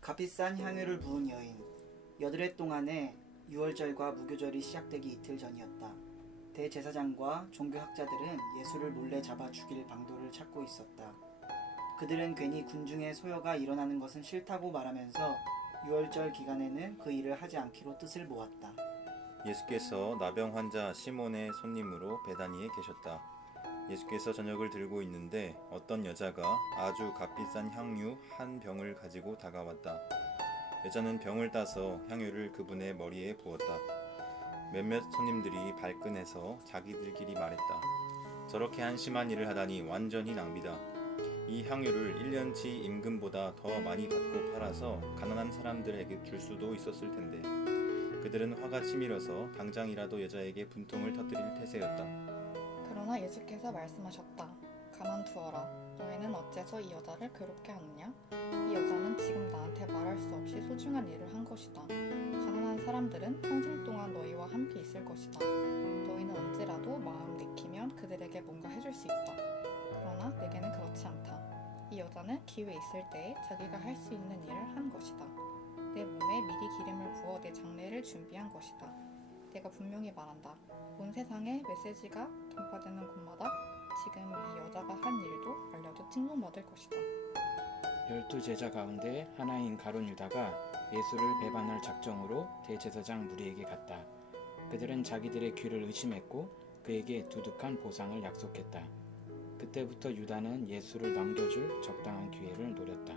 값비싼 향유를 부은 여인. 여드렛 동안에 유월절과 무교절이 시작되기 이틀 전이었다. 대제사장과 종교학자들은 예수를 몰래 잡아 죽일 방도를 찾고 있었다. 그들은 괜히 군중의 소요가 일어나는 것은 싫다고 말하면서 유월절 기간에는 그 일을 하지 않기로 뜻을 모았다. 예수께서 나병 환자 시몬의 손님으로 베다니에 계셨다. 예수께서 저녁을 들고 있는데 어떤 여자가 아주 값비싼 향유 한 병을 가지고 다가왔다. 여자는 병을 따서 향유를 그분의 머리에 부었다. 몇몇 손님들이 발끈해서 자기들끼리 말했다. 저렇게 한심한 일을 하다니 완전히 낭비다. 이 향유를 1년치 임금보다 더 많이 받고 팔아서 가난한 사람들에게 줄 수도 있었을 텐데. 그들은 화가 치밀어서 당장이라도 여자에게 분통을 터뜨릴 태세였다. 그러나 예수께서 말씀하셨다. 가만두어라. 너희는 어째서 이 여자를 괴롭게 하느냐? 이 여자는 지금 나한테 말할 수 없이 소중한 일을 한 것이다. 가난한 사람들은 평생 동안 너희와 함께 있을 것이다. 너희는 언제라도 마음 내키면 그들에게 뭔가 해줄 수 있다. 그러나 내게는 그렇지 않다. 이 여자는 기회 있을 때에 자기가 할 수 있는 일을 한 것이다. 내 몸에 미리 기름을 부어 내 장례를 준비한 것이다. 내가 분명히 말한다. 온 세상에 메시지가 전파되는 곳마다 지금 이 여자가 한 일도 알려도 칭송받을 것이다. 12제자 가운데 하나인 가룟 유다가 예수를 배반할 작정으로 대제사장 무리에게 갔다. 그들은 자기들의 귀를 의심했고 그에게 두둑한 보상을 약속했다. 그때부터 유다는 예수를 넘겨줄 적당한 기회를 노렸다.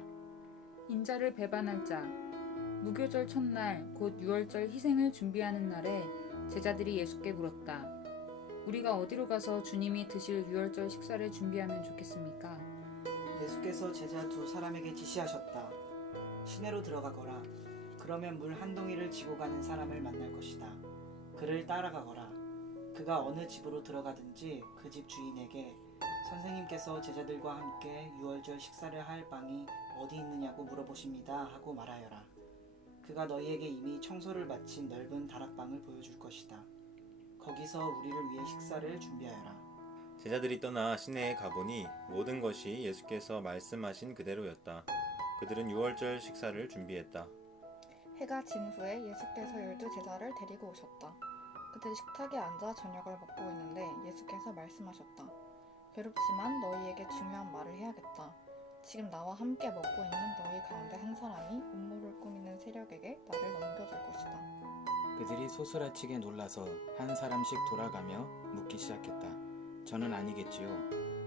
인자를 배반한 자. 무교절 첫날 곧 유월절 희생을 준비하는 날에 제자들이 예수께 물었다. 우리가 어디로 가서 주님이 드실 유월절 식사를 준비하면 좋겠습니까? 예수께서 제자 두 사람에게 지시하셨다. 시내로 들어가거라. 그러면 물 한 동이를 지고 가는 사람을 만날 것이다. 그를 따라가거라. 그가 어느 집으로 들어가든지 그 집 주인에게 선생님께서 제자들과 함께 유월절 식사를 할 방이 어디 있느냐고 물어보십니다 하고 말하여라. 그가 너희에게 이미 청소를 마친 넓은 다락방을 보여줄 것이다. 거기서 우리를 위해 식사를 준비하여라. 제자들이 떠나 시내에 가보니 모든 것이 예수께서 말씀하신 그대로였다. 그들은 유월절 식사를 준비했다. 해가 진 후에 예수께서 12제자를 데리고 오셨다. 그들이 식탁에 앉아 저녁을 먹고 있는데 예수께서 말씀하셨다. 괴롭지만 너희에게 중요한 말을 해야겠다. 지금 나와 함께 먹고 있는 너희 가운데 한 사람이 음모를 꾸미는 세력에게 나를 넘겨줄 것이다. 그들이 소스라치게 놀라서 한 사람씩 돌아가며 묻기 시작했다. 저는 아니겠지요.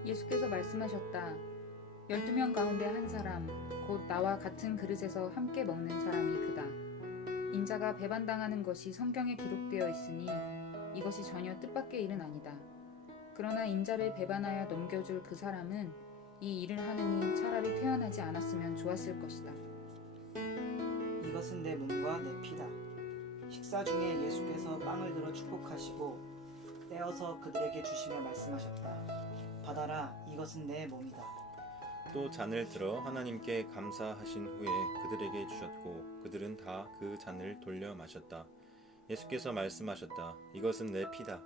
예수께서 말씀하셨다. 12명 가운데 한 사람, 곧 나와 같은 그릇에서 함께 먹는 사람이 그다. 인자가 배반당하는 것이 성경에 기록되어 있으니 이것이 전혀 뜻밖의 일은 아니다. 그러나 인자를 배반하여 넘겨줄 그 사람은 이 일을 하느니 차라리 태어나지 않았으면 좋았을 것이다. 이것은 내 몸과 내 피다. 식사 중에 예수께서 빵을 들어 축복하시고 떼어서 그들에게 주시며 말씀하셨다. 받아라, 이것은 내 몸이다. 또 잔을 들어 하나님께 감사하신 후에 그들에게 주셨고 그들은 다 그 잔을 돌려 마셨다. 예수께서 말씀하셨다. 이것은 내 피다.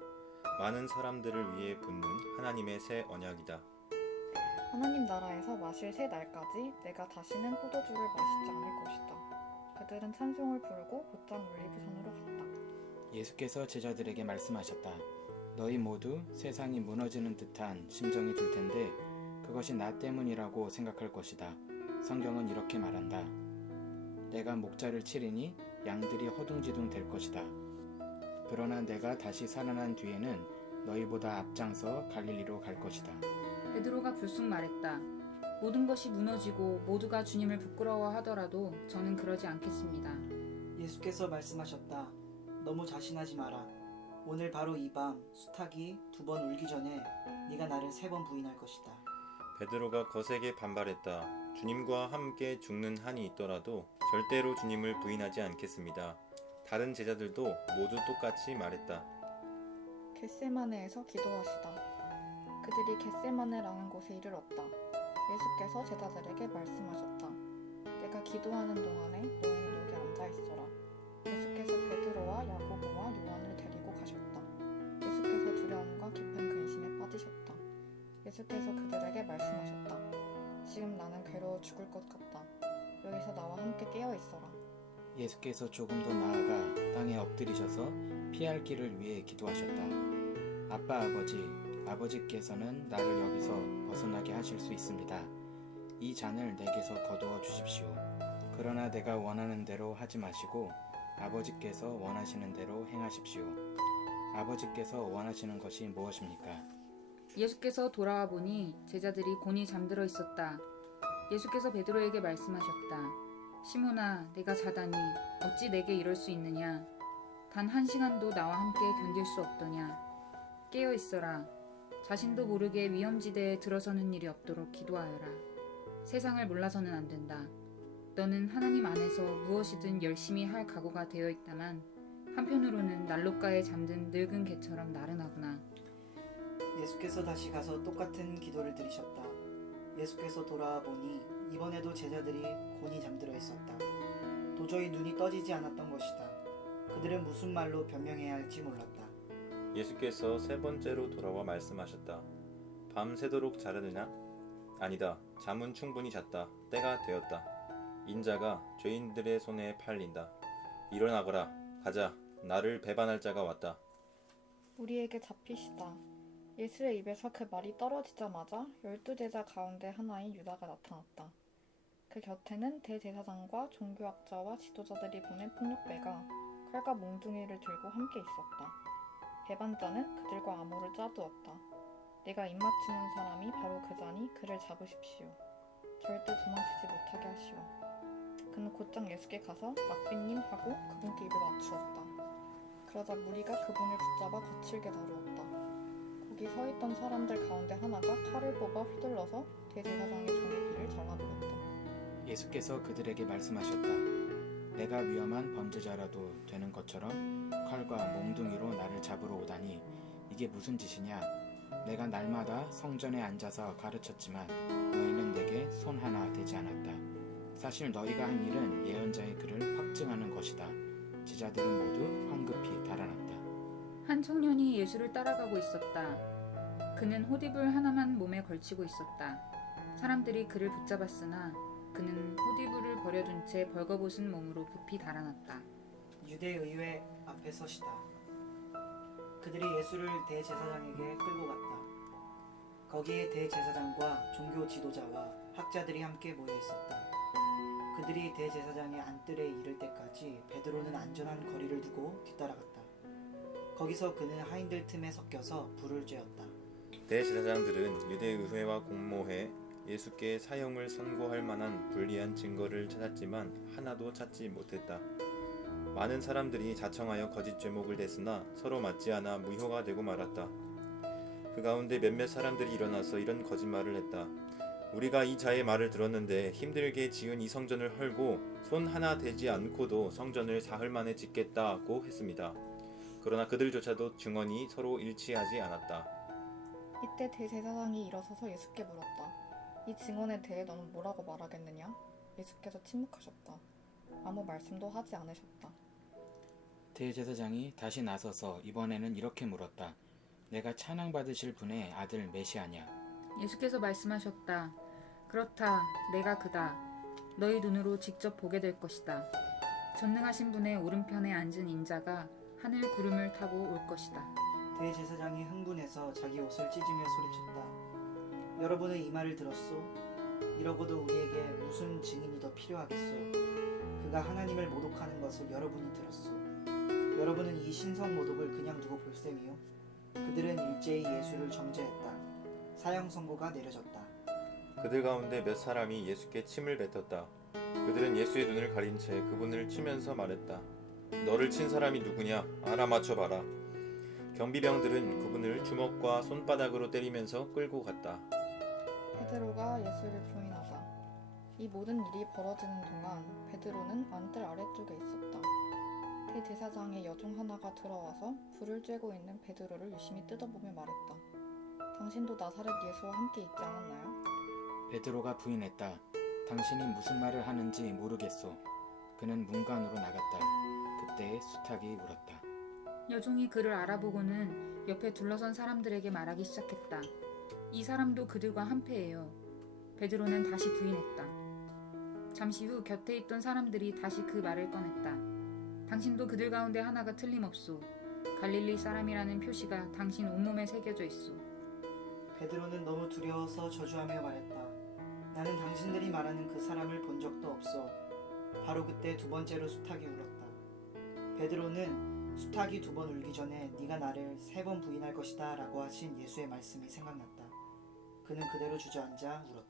많은 사람들을 위해 붓는 하나님의 새 언약이다. 하나님 나라에서 마실 새 날까지 내가 다시는 포도주를 마시지 않을 것이다. 그들은 찬송을 부르고 곧장 올리브산으로 갔다. 예수께서 제자들에게 말씀하셨다. 너희 모두 세상이 무너지는 듯한 심정이 들 텐데 그것이 나 때문이라고 생각할 것이다. 성경은 이렇게 말한다. 내가 목자를 치리니 양들이 허둥지둥 될 것이다. 그러나 내가 다시 살아난 뒤에는 너희보다 앞장서 갈릴리로 갈 것이다. 베드로가 불쑥 말했다. 모든 것이 무너지고 모두가 주님을 부끄러워하더라도 저는 그러지 않겠습니다. 예수께서 말씀하셨다. 너무 자신하지 마라. 오늘 바로 이 밤 수탉이 2번 울기 전에 네가 나를 3번 부인할 것이다. 베드로가 거세게 반발했다. 주님과 함께 죽는 한이 있더라도 절대로 주님을 부인하지 않겠습니다. 다른 제자들도 모두 똑같이 말했다. 겟세마네에서 기도하시다. 그들이 겟세마네라는 곳에 이르렀다. 예수께서 제자들에게 말씀하셨다. 내가 기도하는 동안에 너희는 여기 앉아있어라. 예수께서 베드로와 야고보와 요한을 데리고 가셨다. 예수께서 두려움과 깊은 근심에 빠지셨다. 예수께서 그들에게 말씀하셨다. 지금 나는 괴로워 죽을 것 같다. 여기서 나와 함께 깨어 있어라. 예수께서 조금 더 나아가 땅에 엎드리셔서 피할 길을 위해 기도하셨다. 아빠 아버지께서는 나를 여기서 벗어나게 하실 수 있습니다. 이 잔을 내게서 거두어 주십시오. 그러나 내가 원하는 대로 하지 마시고 아버지께서 원하시는 대로 행하십시오. 아버지께서 원하시는 것이 무엇입니까? 예수께서 돌아와 보니 제자들이 곤히 잠들어 있었다. 예수께서 베드로에게 말씀하셨다. 시몬아, 내가 자다니 어찌 내게 이럴 수 있느냐? 단 한 시간도 나와 함께 견딜 수 없더냐? 깨어 있어라. 자신도 모르게 위험지대에 들어서는 일이 없도록 기도하여라. 세상을 몰라서는 안 된다. 너는 하나님 안에서 무엇이든 열심히 할 각오가 되어 있다만 한편으로는 난로가에 잠든 늙은 개처럼 나른하구나. 예수께서 다시 가서 똑같은 기도를 드리셨다. 예수께서 돌아와 보니 이번에도 제자들이 곤히 잠들어 있었다. 도저히 눈이 떠지지 않았던 것이다. 그들은 무슨 말로 변명해야 할지 몰랐다. 예수께서 세 번째로 돌아와 말씀하셨다. 밤새도록 자려느냐? 아니다. 잠은 충분히 잤다. 때가 되었다. 인자가 죄인들의 손에 팔린다. 일어나거라. 가자. 나를 배반할 자가 왔다. 우리에게 잡히시다. 예수의 입에서 그 말이 떨어지자마자 12제자 가운데 하나인 유다가 나타났다. 그 곁에는 대제사장과 종교학자와 지도자들이 보낸 폭력배가 칼과 몽둥이를 들고 함께 있었다. 배반자는 그들과 암호를 짜두었다. 내가 입맞추는 사람이 바로 그 자니 그를 잡으십시오. 절대 도망치지 못하게 하시오. 그는 곧장 예수께 가서 락비님 하고 그분께 입을 맞추었다. 그러자 무리가 그분을 붙잡아 거칠게 다루었다. 거기 서 있던 사람들 가운데 하나가 칼을 뽑아 휘둘러서 대제사장의 종의 귀를 잘라버렸다. 예수께서 그들에게 말씀하셨다. 내가 위험한 범죄자라도 되는 것처럼 칼과 몽둥이로 나를 잡으러 오다니 이게 무슨 짓이냐? 내가 날마다 성전에 앉아서 가르쳤지만 너희는 내게 손 하나 대지 않았다. 사실 너희가 한 일은 예언자의 글을 확증하는 것이다. 제자들은 모두 황급히 달아났다. 한 청년이 예수를 따라가고 있었다. 그는 호디불 하나만 몸에 걸치고 있었다. 사람들이 그를 붙잡았으나 그는 호디불을 버려둔 채 벌거벗은 몸으로 급히 달아났다. 유대의회 앞에 서시다. 그들이 예수를 대제사장에게 끌고 갔다. 거기에 대제사장과 종교 지도자와 학자들이 함께 모여 있었다. 그들이 대제사장의 안뜰에 이를 때까지 베드로는 안전한 거리를 두고 뒤따라갔다. 거기서 그는 하인들 틈에 섞여서 불을 쬐었다. 대제사장들은 유대의회와 공모해 예수께 사형을 선고할 만한 불리한 증거를 찾았지만 하나도 찾지 못했다. 많은 사람들이 자청하여 거짓 죄목을 댔으나 서로 맞지 않아 무효가 되고 말았다. 그 가운데 몇몇 사람들이 일어나서 이런 거짓말을 했다. 우리가 이 자의 말을 들었는데 힘들게 지은 이 성전을 헐고 손 하나 대지 않고도 성전을 사흘 만에 짓겠다고 했습니다. 그러나 그들조차도 증언이 서로 일치하지 않았다. 이때 대제사장이 일어서서 예수께 물었다. 이 증언에 대해 너는 뭐라고 말하겠느냐? 예수께서 침묵하셨다. 아무 말씀도 하지 않으셨다. 대제사장이 다시 나서서 이번에는 이렇게 물었다. 내가 찬양받으실 분의 아들 메시아냐? 예수께서 말씀하셨다. 그렇다. 내가 그다. 너희 눈으로 직접 보게 될 것이다. 전능하신 분의 오른편에 앉은 인자가 하늘 구름을 타고 올 것이다. 대제사장이 흥분해서 자기 옷을 찢으며 소리쳤다. 여러분은 이 말을 들었소? 이러고도 우리에게 무슨 증인이 더 필요하겠소? 그가 하나님을 모독하는 것을 여러분이 들었소. 여러분은 이 신성 모독을 그냥 두고 볼 셈이요? 그들은 일제히 예수를 정죄했다. 사형 선고가 내려졌다. 그들 가운데 몇 사람이 예수께 침을 뱉었다. 그들은 예수의 눈을 가린 채 그분을 치면서 말했다. 너를 친 사람이 누구냐? 알아맞혀봐라. 경비병들은 그분을 주먹과 손바닥으로 때리면서 끌고 갔다. 베드로가 예수를 부인하다. 이 모든 일이 벌어지는 동안 베드로는 안뜰 아래쪽에 있었다. 대제사장의 여종 하나가 들어와서 불을 쬐고 있는 베드로를 유심히 뜯어보며 말했다. 당신도 나사렛 예수와 함께 있지 않았나요? 베드로가 부인했다. 당신이 무슨 말을 하는지 모르겠소. 그는 문간으로 나갔다. 그때 수탉이 울었다. 여종이 그를 알아보고는 옆에 둘러선 사람들에게 말하기 시작했다. 이 사람도 그들과 한패예요. 베드로는 다시 부인했다. 잠시 후 곁에 있던 사람들이 다시 그 말을 꺼냈다. 당신도 그들 가운데 하나가 틀림없소. 갈릴리 사람이라는 표시가 당신 온몸에 새겨져 있소. 베드로는 너무 두려워서 저주하며 말했다. 나는 당신들이 말하는 그 사람을 본 적도 없어. 바로 그때 두 번째로 수탉이 울었다. 베드로는 수탉이 두 번 울기 전에 네가 나를 3번 부인할 것이다 라고 하신 예수의 말씀이 생각났다. 그는 그대로 주저앉아 울었다.